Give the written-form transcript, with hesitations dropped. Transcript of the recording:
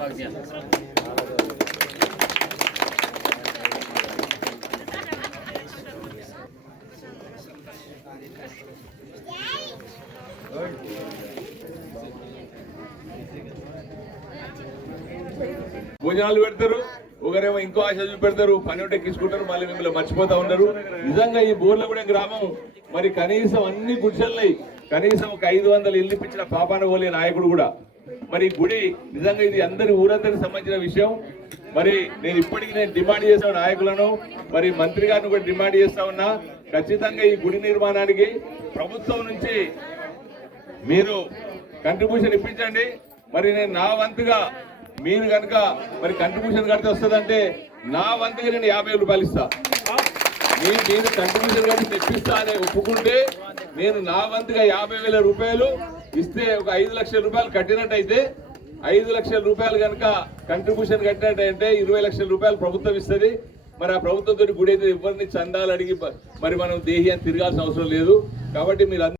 భోజనాలు పెడతారు, ఒకరేమో ఇంకో ఆశ చూపెడతారు, పని ఉంటే ఎక్కించుకుంటారు, మళ్ళీ మిమ్మల్ని మర్చిపోతా ఉన్నారు. నిజంగా ఈ బోర్లగూడెం గ్రామం మరి కనీసం అన్ని గుడిసెలున్నాయి, కనీసం ఒక 500 ఇల్లు ఇప్పించిన పాపాన పోలే నాయకుడు కూడా. మరి గుడి నిజంగా ఇది ఊరందరికి సంబంధించిన విషయం. మరి నేను ఇప్పటికీ డిమాండ్ చేసిన నాయకులను, మరి మంత్రి గారిని కూడా డిమాండ్ చేస్తా ఉన్నా, ఖచ్చితంగా ఈ గుడి నిర్మాణానికి ప్రభుత్వం నుంచి మీరు కంట్రిబ్యూషన్ ఇప్పించండి. మరి నేను నా వంతుగా మీరు కనుక మరి కంట్రిబ్యూషన్ కడితే వస్తుందంటే నా వంతుగా నేను 50,000 రూపాయలు ఇస్తా. మీరు కంట్రిబ్యూషన్ కట్టి తెప్పిస్తా అని ఒప్పుకుంటే నేను నా వంతుగా 50,000 రూపాయలు ఇస్తే ఒక 5 లక్షల రూపాయలు కట్టినట్టయితే 5 లక్షల రూపాయలు కనుక కంట్రిబ్యూషన్ కట్టినట్టయితే 20 లక్షల రూపాయలు ప్రభుత్వం ఇస్తుంది. మరి ఆ ప్రభుత్వంతో గుడి అయితే ఎవరిని చందాలు అడిగి మరి మనం దేహి అని తిరగాల్సిన అవసరం లేదు. కాబట్టి మీరు